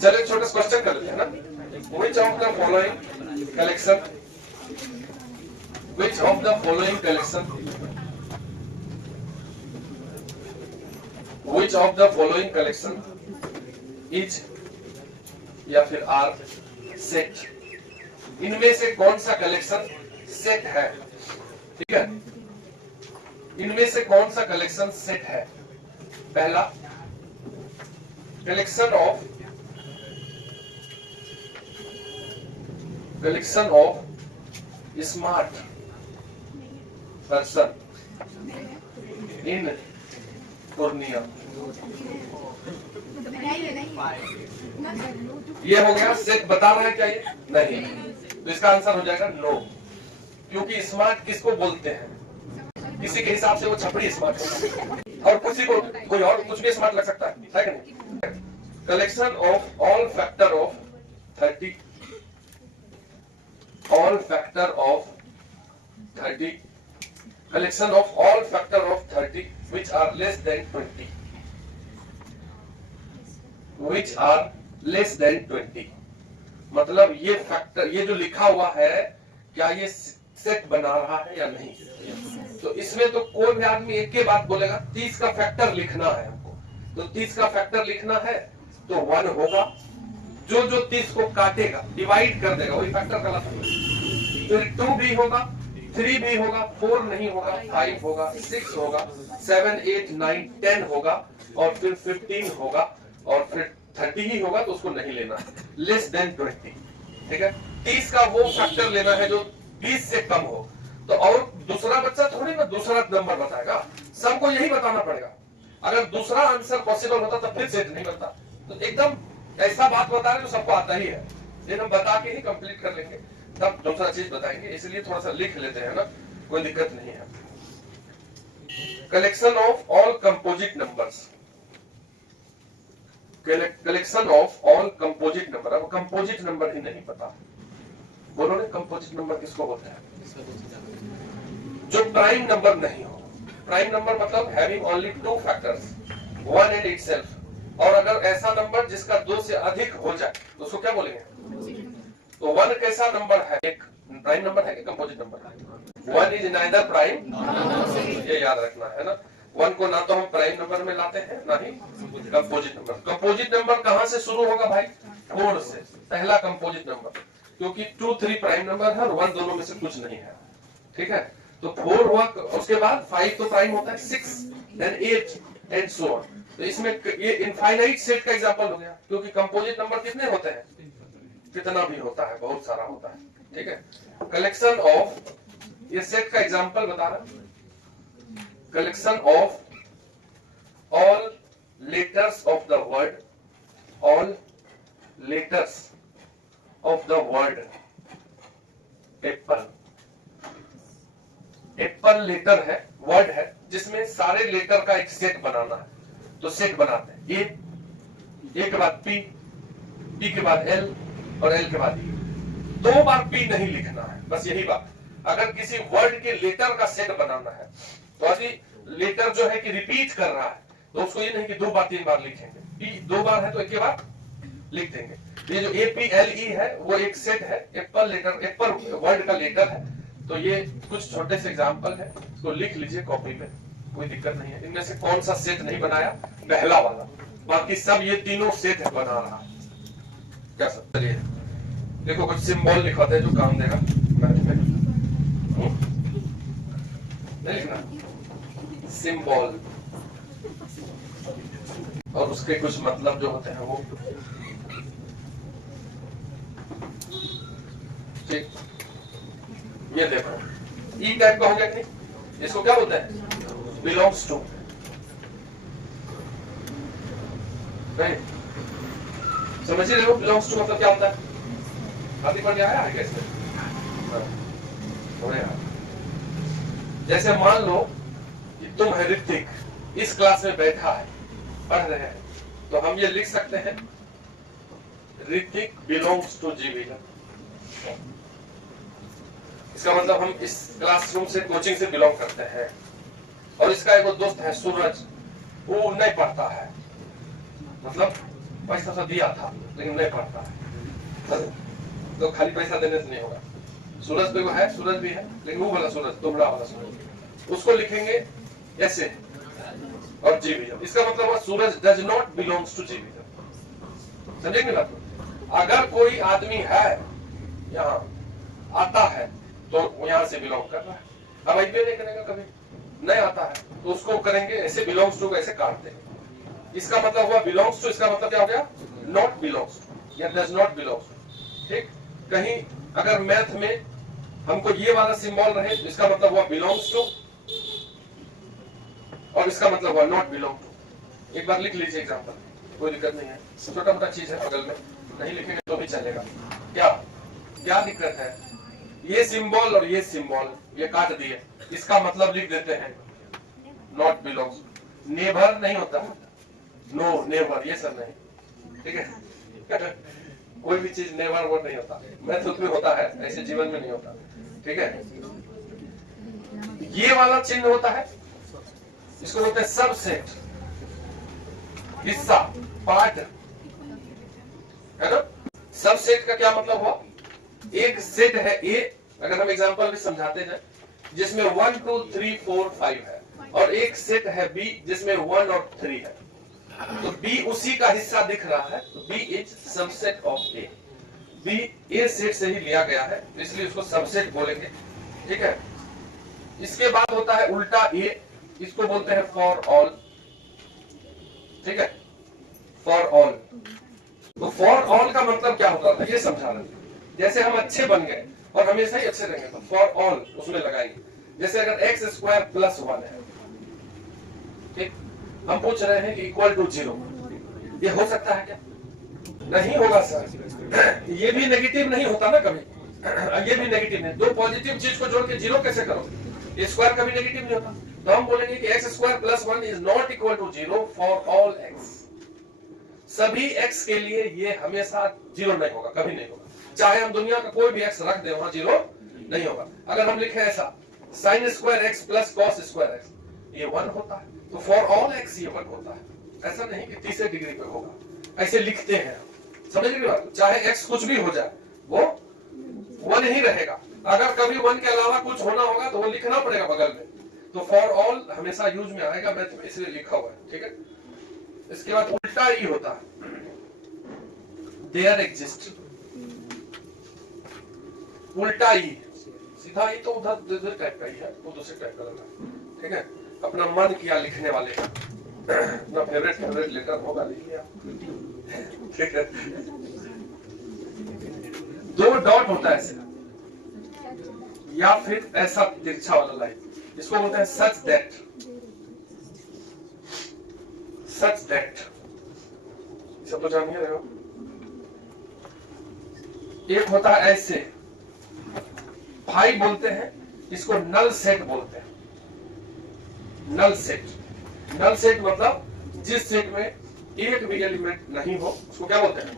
चलिए छोटा क्वेश्चन कर लेते हैं ना। Which of the following collection is या फिर आर सेट, इनमें से कौन सा कलेक्शन सेट है? ठीक है, इनमें से कौन सा कलेक्शन सेट है? पहला collection of smart person in Purnia, ये हो गया सेट। बता रहा है क्या ये? नहीं, तो इसका आंसर हो जाएगा नो, क्योंकि स्मार्ट किसको बोलते हैं? किसी के हिसाब से वो छपड़ी स्मार्ट है और किसी को कोई और कुछ भी स्मार्ट लग सकता है कि नहीं? Collection of all factor of 30 collection of all factor of 30 which are less than 20, मतलब ये फैक्टर, ये जो लिखा हुआ है क्या ये सेट बना रहा है या नहीं? तो इसमें तो कोई भी आदमी एक के बात बोलेगा 30 का फैक्टर लिखना है हमको, तो 30 का फैक्टर लिखना है तो 1 होगा, जो 30 को काटेगा डिवाइड कर देगा वही फैक्टर कहलाता है। फिर 2 भी होगा, 3 भी होगा, 4 नहीं होगा, 5 होगा, 6 होगा, 7, 8, 9, 10 होगा और फिर 15 होगा और फिर 30 ही होगा, तो उसको नहीं लेना, लेस देन 20। ठीक है, 30 का वो फैक्टर लेना है जो 20 से कम हो। तो और दूसरा बच्चा थोड़ी ना दूसरा नंबर बताएगा, सबको यही बताना पड़ेगा। अगर दूसरा आंसर पॉसिबल होता तो फिर सेट नहीं बनता। तो एकदम ऐसा बात बता रहे जो सबको आता ही है, लेकिन हम बता के ही कंप्लीट कर लेंगे, तब दूसरा चीज बताएंगे, इसलिए थोड़ा सा लिख लेते हैं ना, कोई दिक्कत नहीं है। Collection of all composite numbers, collection of all composite number. अब कंपोजिट नंबर ही नहीं पता, बोलो ने कंपोजिट नंबर किसको बोलते हैं? जो प्राइम नंबर नहीं हो। प्राइम नंबर मतलब having only 2 factors, 1 and itself. और अगर ऐसा नंबर जिसका 2 से अधिक हो जाए तो उसको क्या बोलेंगे? तो 1 कैसा नंबर है? एक प्राइम नंबर है कि कंपोजिट नंबर है? 1 इज नाइदर प्राइम, ये याद रखना है ना। 1 को ना तो हम प्राइम नंबर में लाते हैं ना ही कंपोजिट नंबर। कंपोजिट नंबर कहां से शुरू होगा भाई? 4 से, पहला कंपोजिट नंबर, क्योंकि 2, 3 प्राइम नंबर है और 1 दोनों में से कुछ नहीं है। ठीक है, तो 4 हुआ, उसके बाद 5 तो प्राइम होता है, 6 देन 8 एंड सो ऑन। तो इसमें ये इनफाइनाइट सेट का एग्जांपल हो गया, क्योंकि कंपोजिट नंबर कितने होते हैं? कितना भी होता है, बहुत सारा होता है। ठीक है, कलेक्शन ऑफ, ये सेट का एग्जांपल बता रहा, collection of all letters of the word, all letters of the word apple. Apple letter है, वर्ड है, जिसमें सारे लेटर का एक सेट बनाना है। तो सेट बनाते हैं, ए के बाद पी के बाद एल और एल के बाद ई। 2 बार पी नहीं लिखना है, बस यही बात। अगर किसी वर्ड के लेटर का सेट बनाना है तो अभी लेटर जो है कि रिपीट कर रहा है, तो उसको ये नहीं कि 2 बार 3 बार लिखेंगे। पी 2 बार है तो एक बार लिख देंगे। ये जो APLE है वो एक सेट है, एप्पल लेटर, एप्पल वर्ड का लेटर है। तो ये कुछ छोटे से एग्जांपल है, इसको लिख लीजिए कॉपी पे, कोई दिक्कत नहीं है। इनमें से कौन सा सेट नहीं बनाया? पहला वाला, बाकी सब ये तीनों सेट बना रहा है। क्या सब? चलिए देखो, कुछ सिंबल लिखवाते हैं जो काम देगा। नहीं लिखना सिंबल, और उसके कुछ मतलब जो होते हैं वो। ठीक, ये देखो ई टाइप का हो गया कि नहीं? इसको क्या बोलते हैं? Belongs to. समझिए लोग, बिलोंग्स टू मतलब क्या होता है? हाथी पढ़ के आया है कैसे? जैसे मान लो कि तुम है ऋतिक, इस क्लास में बैठा है, पढ़ रहे हैं, तो हम ये लिख सकते हैं ऋतिक बिलोंग्स टू जीविका। इसका मतलब हम इस क्लासरूम से, कोचिंग से बिलोंग करते हैं। और इसका एक दोस्त है सूरज, वो नहीं पढ़ता है, मतलब पैसा तो दिया था लेकिन नहीं पढ़ता है, तो खाली पैसा देने से नहीं होगा। सूरज पे है, सूरज भी है, लेकिन वो वाला सूरज, दुबड़ा वाला सूरज, उसको लिखेंगे ऐसे और जी विजन। इसका मतलब हुआ Suraj does not belongs to G vision. समझेंगे बात? अगर कोई आदमी है यहाँ आता है तो यहाँ से बिलोंग कर रहा है, अब ऐसे नहीं करेगा, कभी नहीं आता है तो उसको करेंगे ऐसे, बिलोंग्स टू को ऐसे काट देंगे। इसका मतलब हुआ बिलोंग्स टू, इसका मतलब क्या हो गया? नॉट बिलोंग्स टू या डज नॉट बिलोंग्स टू। ठीक, कहीं अगर मैथ में हमको ये वाला सिंबल रहे तो इसका मतलब हुआ बिलोंग्स टू, और इसका मतलब हुआ नॉट बिलोंग टू। एक बार लिख लीजिए एग्जांपल, कोई दिक्कत नहीं है, छोटा मोटा चीज है बगल में, नहीं लिखेंगे तो भी चलेगा। क्या क्या दिक्कत है? ये सिंबल और ये सिंबल ये काट दिए, इसका मतलब लिख देते हैं नॉट बिलोंग्स। नेवर नहीं होता, नो नेवर ये सब नहीं, ठीक है? कोई भी चीज नेवर वो नहीं होता, मैथ में होता है, ऐसे जीवन में नहीं होता, ठीक है? ये वाला चिन्ह होता है, इसको बोलते हैं सबसेट, हिस्सा, पार्ट, है ना? सबसेट का क्या मतलब हुआ? एक सेट है ए, अगर हम एग्जांपल भी समझाते हैं, जिसमें 1 2 3 4 5 है, और एक सेट है बी जिसमें 1 और 3 है, तो बी उसी का हिस्सा दिख रहा है, तो B is subset of A. B A set से ही लिया गया है, इसलिए उसको सबसेट बोलेंगे, ठीक है? इसके बाद होता है उल्टा ए, इसको बोलते हैं फॉर ऑल, ठीक है? For all. तो फॉर ऑल का मतलब क्या होता था ये समझा रहे हैं। जैसे हम अच्छे बन गए और हमेशा ही अच्छे रहेंगे, तो फॉर ऑल उसमें लगाएंगे। जैसे अगर एक्स स्क्वायर प्लस 1 है, ठीक, हम पूछ रहे हैं कि इक्वल टू 0, ये हो सकता है क्या? नहीं होगा सर, ये भी नेगेटिव नहीं होता ना कभी, ये भी नेगेटिव नहीं। दो पॉजिटिव चीज को जोड़ के 0 कैसे करोगे? स्क्वायर कभी नेगेटिव नहीं होता, तो हम बोलेंगे कि x square plus 1 is not equal to 0 for all x. सभी एक्स के लिए ये हमेशा 0 नहीं होगा, कभी नहीं होगा, चाहे हम दुनिया का कोई भी एक्स रख दे वहां 0 नहीं होगा। अगर हम लिखे ऐसा sine square x plus cos square x, ये 1 होता है, तो फॉर ऑल एक्स ये 1 होता है। ऐसा नहीं कि तीसरे डिग्री पे होगा, ऐसे लिखते हैं, समझ रहे बात? चाहे एक्स कुछ भी हो जाए वो 1 ही रहेगा। अगर कभी 1 के अलावा कुछ होना होगा तो वो लिखना पड़ेगा बगल में, तो फॉर ऑल हमेशा यूज में आएगा, मैथ में इसलिए लिखा हुआ है, ठीक है? इसके बाद उल्टा ई होता है, देयर एग्जिस्ट। उल्टा ई, सीधा ई तो उधर टाइप का ही है, वो दूसरे टाइप का लगा, ठीक है? अपना मन किया लिखने वाले का, अपना फेवरेट लेटर होगा लिख लिया, ठीक है? 2 डॉट होता है ऐसे, या फिर ऐसा तिरछा वाला लाइन, इसको बोलते हैं सच दैट। सच दैट सब तो जान ही रहे हो। एक होता है ऐसे, फाइव बोलते हैं, इसको नल सेट बोलते हैं। नल सेट, नल सेट मतलब जिस सेट में एक भी एलिमेंट नहीं हो उसको क्या बोलते हैं?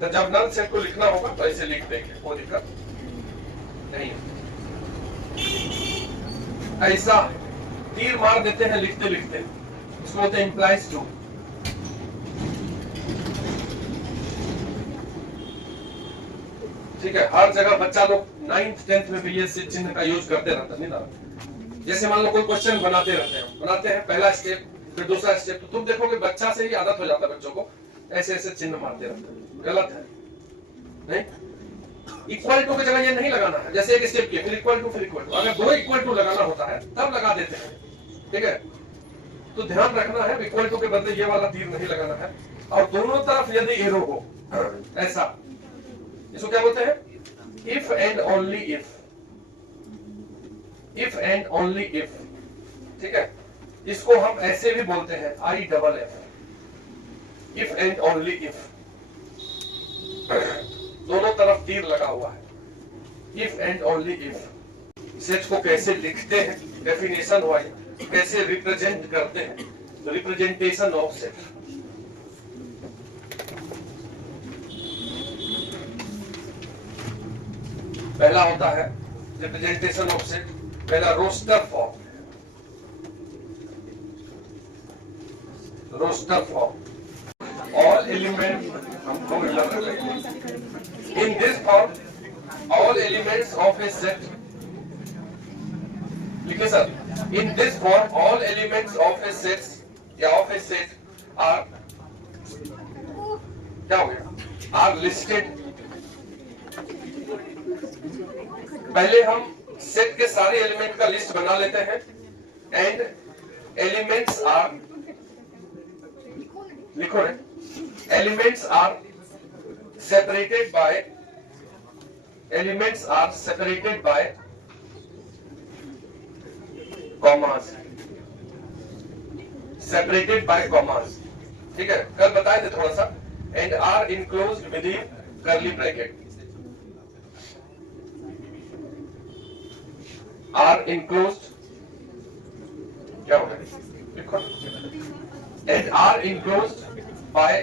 तो जब नल सेट को लिखना होगा तो ऐसे लिख देंगे, कोई दिक्कत नहीं है। ऐसा तीर मार देते हैं लिखते लिखते, इसको बोलते हैं इंप्लाइज टू। ठीक है, हर जगह बच्चा लोग 9th 10th में भी ये चिन्ह का यूज करते रहते हैं ना। जैसे मान लो कोई क्वेश्चन बनाते हैं, पहला स्टेप फिर दूसरा स्टेप, तो तुम देखोगे बच्चा से ही आदत हो जाता है बच्चों को ऐसे ऐसे चिन्ह मारते रहते हैं। गलत है, नहीं। इक्वल टू की जगह ये नहीं लगाना है, जैसे एक स्टेप किया फिर इक्वल टू फिर इक्वल टू, अगर 2 इक्वल टू लगाना होता है तब लगा देते हैं, ठीक है? तो ध्यान रखना है इक्वल टू के बदले ये वाला तीर नहीं लगाना है। और दोनों तरफ यदि एरो हो ऐसा, इसको क्या बोलते हैं? If and only if. If and only if, ठीक है? इसको हम ऐसे भी बोलते हैं IFF, if and only if. दोनों तरफ तीर लगा हुआ है, if and only if. Set को कैसे लिखते हैं, डेफिनेशन हुआ, कैसे रिप्रेजेंट करते हैं, रिप्रेजेंटेशन ऑफ सेट। पहला होता है रिप्रेजेंटेशन ऑफ सेट, पहला roster form. Roster form all elements हमको मतलब in this form all elements of a set, लिखिए sir, in this form all elements of a set या of a set are क्या हो गया, are listed। पहले हम सेट के सारे एलिमेंट का लिस्ट बना लेते हैं। एंड एलिमेंट्स आर, लिखो रे, elements are separated by, elements are separated by commas, separated by commas, ठीक है, कल बताए थे थोड़ा सा। And are enclosed within curly bracket, are enclosed, क्या होगा लिखो, and are enclosed by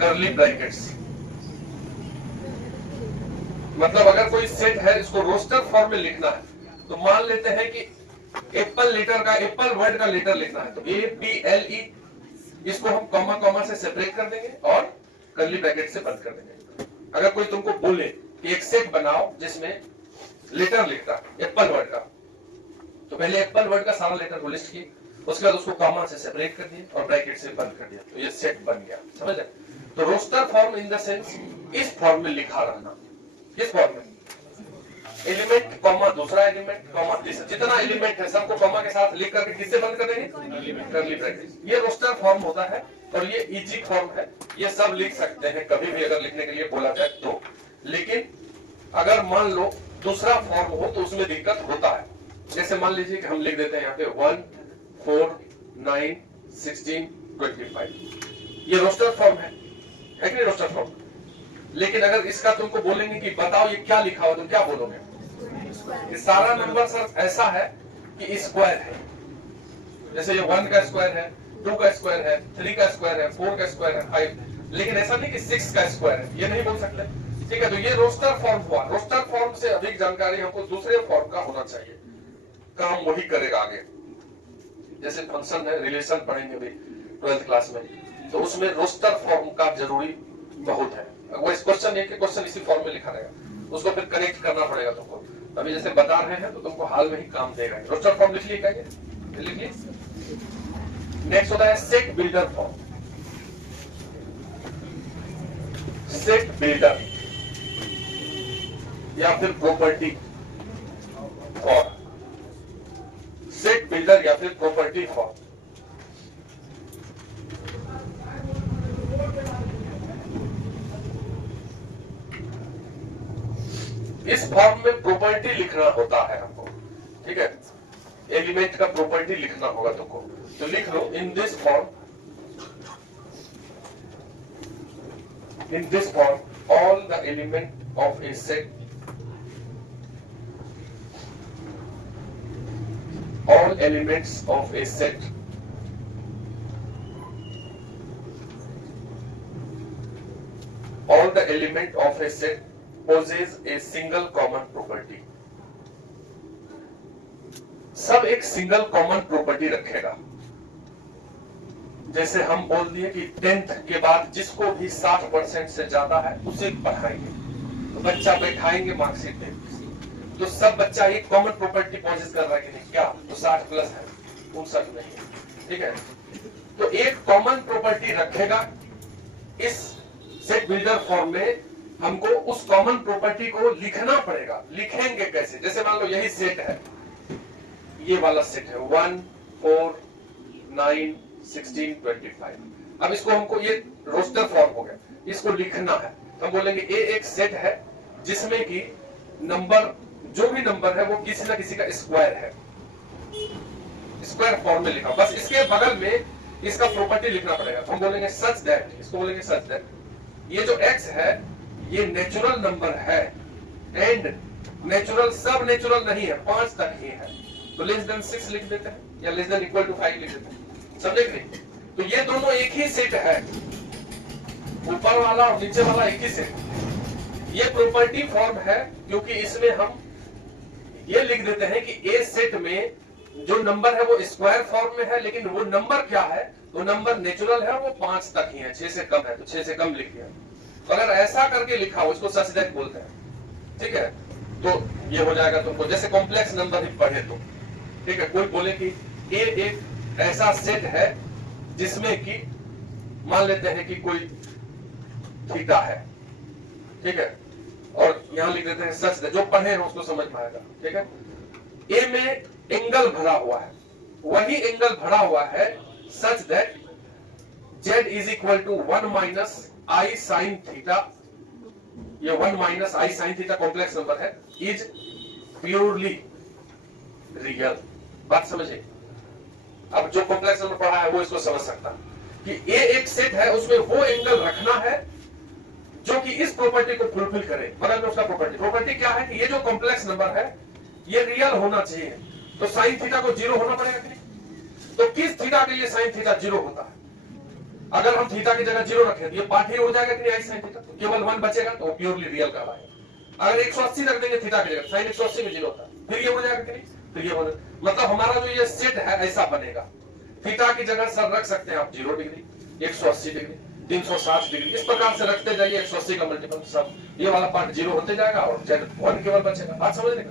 curly brackets. मतलब अगर कोई सेट है, इसको रोस्टर फॉर्म में लिखना है, तो मान लेते हैं कि एप्पल लेटर का, एप्पल वर्ड का लेटर लिखना है, तो APPLE, इसको हम कॉमा कॉमा से सेपरेट कर देंगे और कर्ली ब्रैकेट से बंद कर देंगे। अगर कोई तुमको बोले कि एक सेट बनाओ जिसमें लेटर लिखता एप्पल वर्ड का, तो पहले एप्पल वर्ड का सारा लेटर को लिस्ट किए, उसके बाद उसको कॉमा से सेपरेट कर दिए और ब्रैकेट से बंद कर दिया, तो ये सेट बन गया। समझ आए? तो roster form in the sense इस फॉर्म में लिखा रहना, इस फॉर्म में एलिमेंट कॉमा दूसरा एलिमेंट कॉमा तीसरा, जितना एलिमेंट है सबको कॉमा के साथ लिख करके किससे बंद कर देंगे, कर्ली ब्रैकेट। ये रोस्टर फॉर्म होता है और ये इजी फॉर्म है, ये सब लिख सकते हैं कभी भी अगर लिखने के लिए बोला जाए तो। लेकिन अगर मान लो दूसरा फॉर्म हो तो उसमें दिक्कत होता है। जैसे मान लीजिए कि हम लिख देते हैं यहाँ पे 1 4 9 16 25, ये रोस्टर फॉर्म है कि नहीं, रोस्टर फॉर्म। लेकिन अगर इसका तुमको बोलेंगे कि बताओ ये क्या लिखा हो, तो क्या बोलोगे? ये सारा नंबर सर ऐसा है कि स्क्वायर है, जैसे ये 1 का स्क्वायर है, 2 का स्क्वायर है, 3 का स्क्वायर है, 4 का स्क्वायर है, 5, लेकिन ऐसा नहीं कि 6 का स्क्वायर है, ये नहीं बोल सकते। ठीक है, तो ये रोस्टर फॉर्म हुआ। रोस्टर फॉर्म से अधिक जानकारी हमको दूसरे फॉर्म का होना चाहिए, काम वही करेगा आगे। जैसे फंक्शन है, रिलेशन पढ़ेंगे अभी 12th क्लास में, तो उसमें रोस्टर फॉर्म का जरूरी बहुत है। वो इस क्वेश्चन एक क्वेश्चन इसी फॉर्म में लिखा रहेगा, उसको फिर कनेक्ट करना पड़ेगा तुमको। अभी जैसे बता रहे हैं तो तुमको हाल में ही काम देगा। रोस्टर फॉर्म लिख लिया, लिख लिया। नेक्स्ट होता है set builder form. Set builder या फिर प्रॉपर्टी फॉर्म, सेट बिल्डर या फिर प्रॉपर्टी फॉर्म। इस फॉर्म में प्रॉपर्टी लिखना होता है हमको, ठीक है, एलिमेंट का प्रॉपर्टी लिखना होगा तुमको। तो लिख लो, in this form all the element of a set, all elements of a set all the element of a set possess a single common property। सब एक सिंगल कॉमन प्रॉपर्टी रखेगा। जैसे हम बोल दिए कि 10th के बाद जिसको भी 60% से ज्यादा है उसे पढ़ाएंगे, तो बच्चा बैठाएंगे मार्कशीट पे, तो सब बच्चा एक कॉमन प्रॉपर्टी पॉजेस कर रहा है कि नहीं, क्या तो 60 प्लस है, 59 नहीं है, ठीक है। तो एक कॉमन प्रॉपर्टी रखेगा। इस सेट बिल्डर फॉर्म में हमको उस कॉमन प्रॉपर्टी को लिखना पड़ेगा। लिखेंगे कैसे? जैसे मान लो यही सेट है, ये वाला सेट है 1 4 9 16 25। अब इसको हमको, ये रोस्टर फॉर्म हो गया, इसको लिखना है। तो हम बोलेंगे ये एक सेट है जिसमें कि नंबर, जो भी नंबर है वो किसी ना किसी का स्क्वायर है, स्क्वायर फॉर्म में लिखा। बस इसके बगल में इसका प्रॉपर्टी लिखना पड़ेगा। तो हम बोलेंगे सच दैट, इसको बोलेंगे सच दैट ये जो x है ये नेचुरल नंबर है, एंड नेचुरल सब नेचुरल नहीं है, 5 तक ही है, तो लेस देन 6 लिख देते हैं या लेस देन इक्वल टू 5 लिख देते हैं। समझे कि नहीं? तो ये दोनों एक ही सेट है, ऊपर वाला और नीचे वाला एक ही सेट। ये प्रॉपर्टी फॉर्म है क्योंकि इसमें हम ये लिख देते हैं कि ए सेट में जो नंबर है वो स्क्वायर फॉर्म में है, लेकिन वो नंबर क्या है वो नंबर नेचुरल है, वो 5 तक ही है, 6 से कम है तो 6 से कम लिख दिया। तो अगर ऐसा करके लिखा हो, इसको सच दैट बोलते हैं, ठीक है, तो ये हो जाएगा तुमको, जैसे कॉम्प्लेक्स नंबर ही पढ़े तो, ठीक है। कोई बोले कि ए एक ऐसा सेट है जिसमें कि मान लेते हैं कि कोई थीटा है, ठीक है, और यहां लिख देते हैं सच दैट, जो पढ़े हैं उसको समझ में आएगा, ठीक है। ए में एंगल भरा हुआ है, वही एंगल भरा हुआ है such that z is equal to 1 minus i sine theta, ये 1 minus i sine theta complex number है, इज प्योरली रियल। बात समझे? अब जो कॉम्प्लेक्स नंबर पढ़ा है वो इसको समझ सकता कि ए एक सेट है, उसमें वो एंगल रखना है जो कि इस प्रॉपर्टी को फुलफिल करे। बगल में उसका प्रॉपर्टी क्या है कि ये जो कॉम्प्लेक्स नंबर है ये रियल होना चाहिए, तो साइन थीटा को 0 होना पड़ेगा कि नहीं? तो किस थीटा के लिए साइन थीटा 0 होता है? अगर हम थीटा की जगह 0 रखें तो ये पार्ट ही उड़ जाएगा कि नहीं आई साइन थीटा, तो केवल 1 बचेगा, तो प्योरली रियल कहलाएगा। अगर 180 रख देंगे थीटा की जगह, साइन 180 में 0 होता है, फिर ये उड़ जाएगा कि नहीं? फिर ये मतलब हमारा जो ये सेट है ऐसा बनेगा। थीटा की जगह सर रख सकते हैं आप 0 डिग्री, 180 डिग्री, 360 डिग्री, इस प्रकार से रखते जाइए 180 का मल्टीपल, सब ये वाला पार्ट 0 होते जाएगा और z 1 केवल बचेगा। बात समझने का?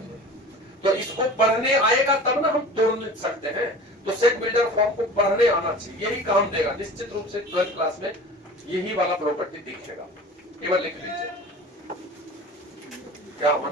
तो इसको पढ़ने आएगा तब ना हम तोड़ सकते हैं। तो सेट बिल्डर फॉर्म को पढ़ने आना चाहिए, यही काम देगा निश्चित रूप से। 12th क्लास में यही वाला प्रॉपर्टी दिखेगा, केवल लिख लीजिए क्या मन